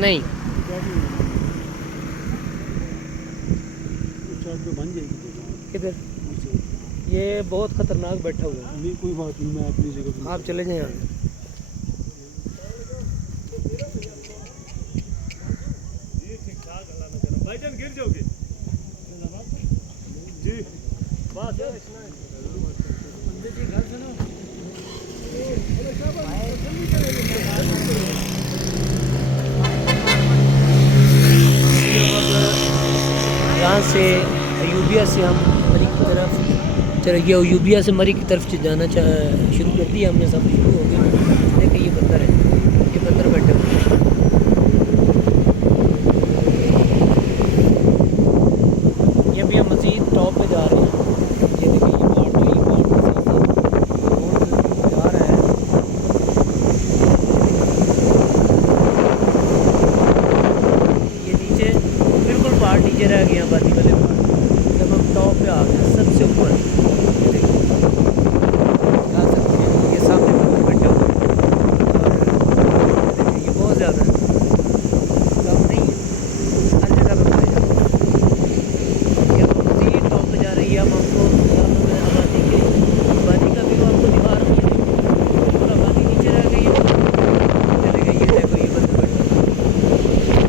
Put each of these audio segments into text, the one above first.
नहीं बन जाएगी जगह। किधर? ये बहुत खतरनाक बैठा हुआ है। नहीं कोई बात नहीं, मैं अपनी जगह पे आप चले जाएं आगे। भाईजान गिर जाओगे जी। बस जी घर सुनो। यहाँ से अयूबिया से हम मरी की तरफ चले गए। अयूबिया से मरी की तरफ जाना शुरू कर दिया हमने। सब शुरू हो गया। देखिए ये बंदर है, ये बंदर बैठे हुए हैं। ये भी हम मज़ीद टॉप पे जा रहे हैं। ये देखिए ये पार्ट है, ये पार्ट जा रहा है। ये नीचे बिल्कुल पहाड़ नीचे रह गया, वादी वाले पहाड़। जब हम टॉप पे आ गए सबसे ऊपर, ये देखिए जा सकते हैं। ये सामने बंदर बैठे हुए हैं और देखिए ये बहुत ज़्यादा कम नहीं है, हर जगह पे पाए जाते हैं। ये हम मज़ीद टॉप पे जा रही है। हम आपको आबादी के वादी का व्यू आपको दिखा रहा हूँ। ये देखिए पूरा वादी नीचे रह गई है, चले गई। ये देखो ये बंदर बैठे हुए हैं।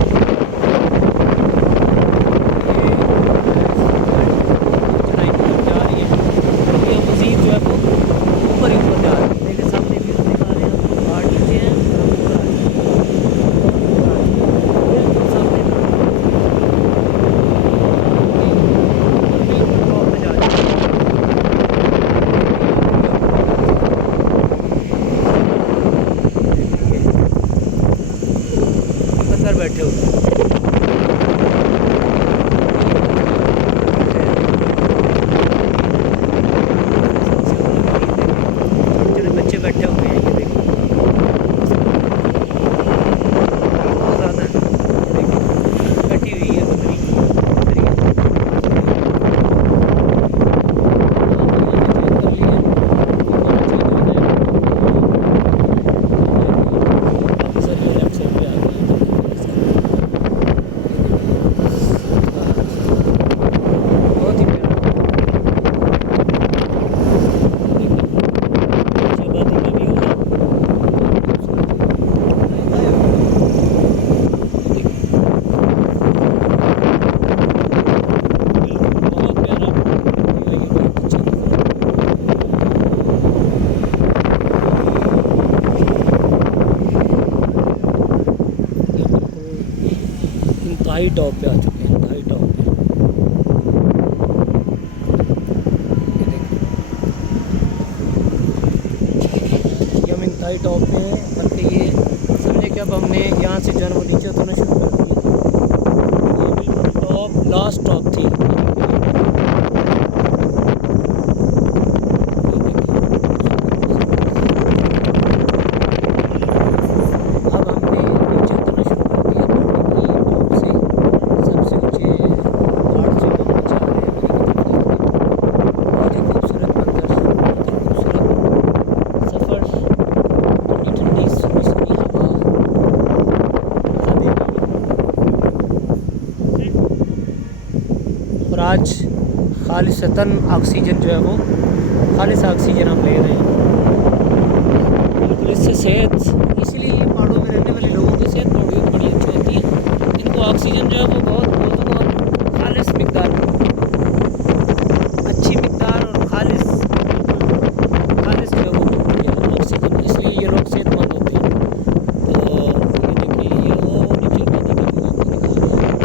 अंदर बैठे हुए छोटे बच्चे बैठे हुए हैं। ये देखिए बहुत ज़्यादा है। ये देखिए कटी हुई है बकरी। इंतहाई टॉप पे आ चुके हैं, इंतहाई टॉप पे। ये हम इंतहाई टॉप पे हैं, बल्कि ये समझे कि अब हमने यहाँ से जो है वो नीचे उतरना शुरू कर दिया। ये बिल्कुल टॉप लास्ट टॉप थी। आज खालिसतन ऑक्सीजन जो है वो खालिस ऑक्सीजन हम ले रहे हैं। बिल्कुल इससे सेहत, इसीलिए ये पहाड़ों में रहने वाले लोगों की सेहत बड़ी अच्छी होती है। इनको ऑक्सीजन जो है वो बहुत खालिस मिकदार में, अच्छी मिकदार और खालिस जो है वो मिलती है ऑक्सीजन, इसलिए ये लोग सेहतमंद होते हैं। तो ये देखिए ये वो नीचे का देखिए आपको दिखा रहे हैं।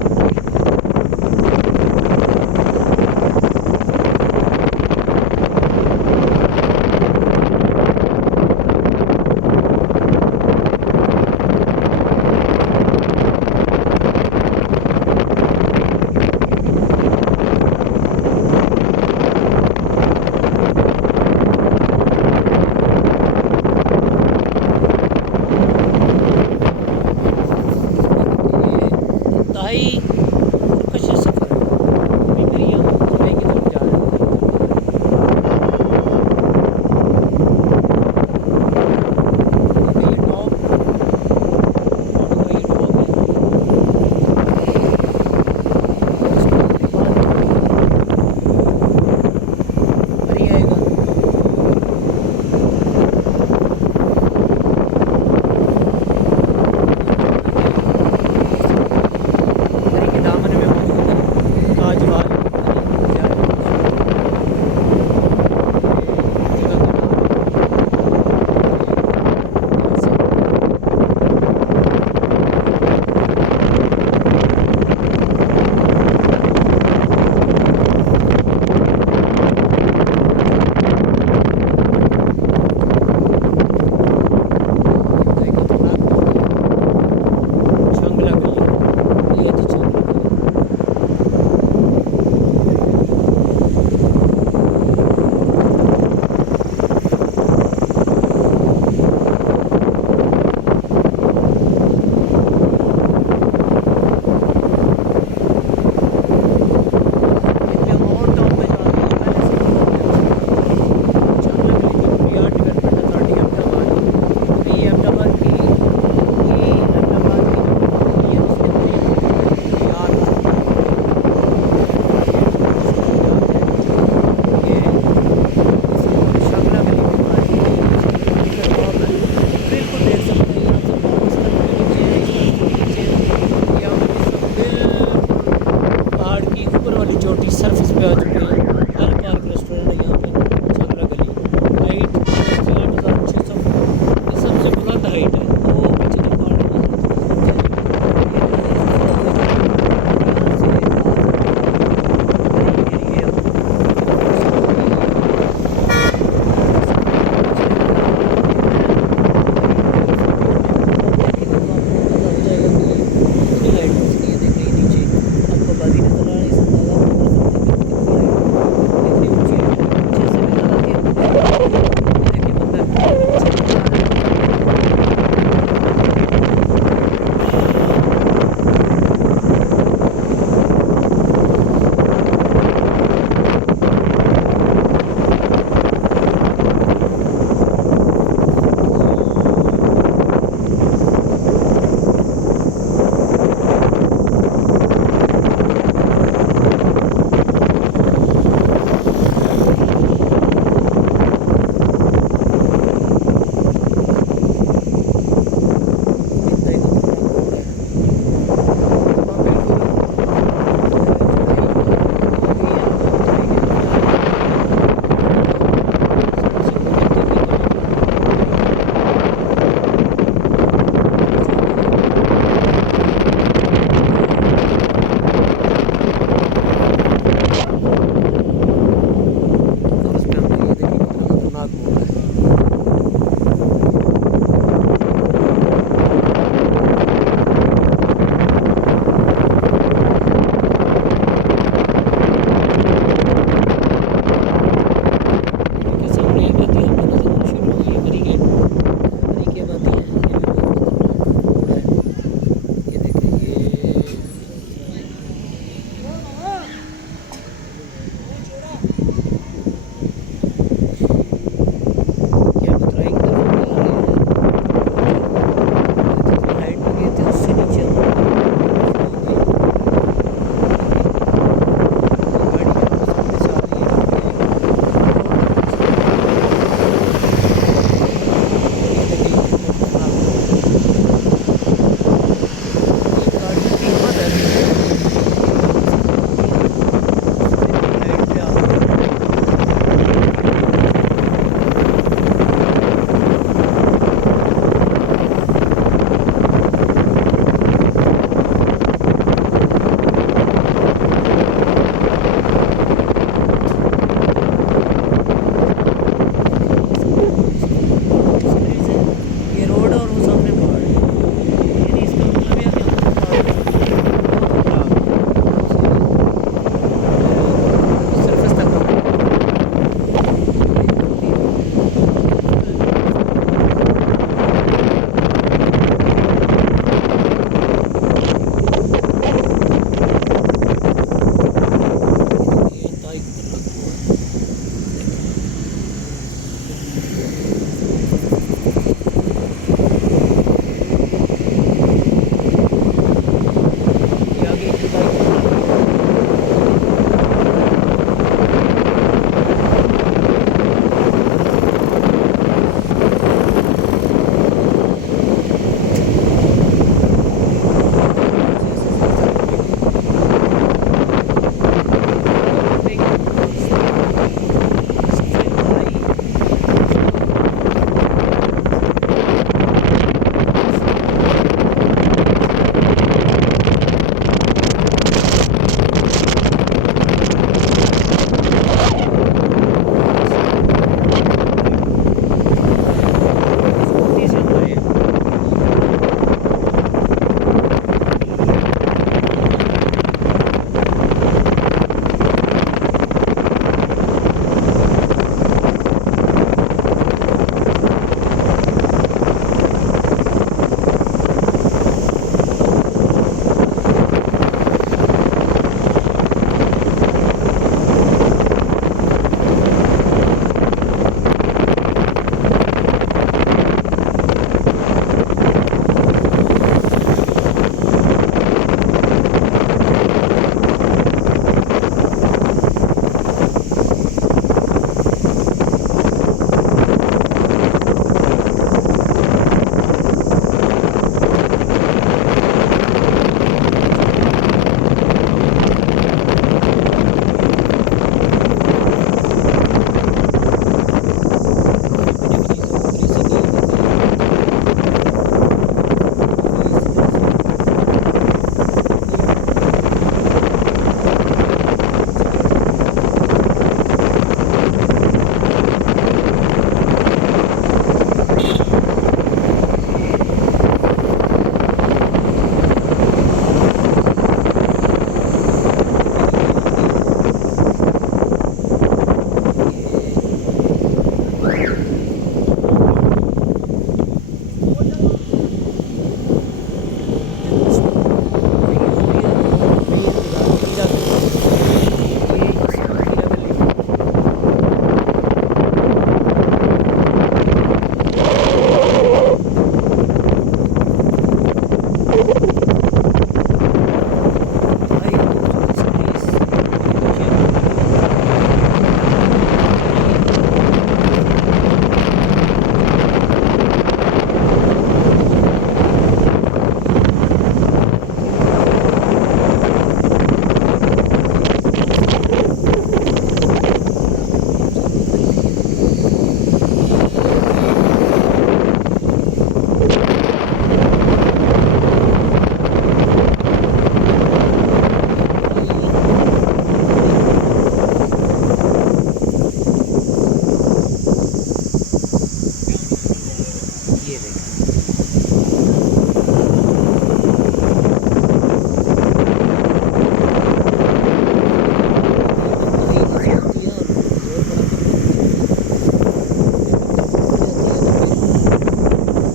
ये देखें।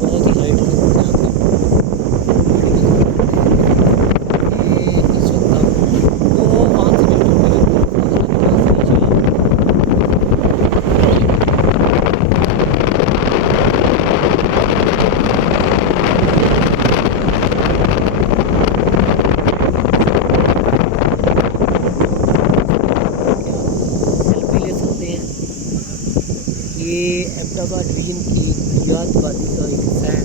बहुत ही हाइट पे होते हैं ये इस वक्त वो 5 से मिनट होते सेल्फी ले सकते हैं। ये अहमदाबाद डिवीज़न की याद वादी का एक हिस्सा है।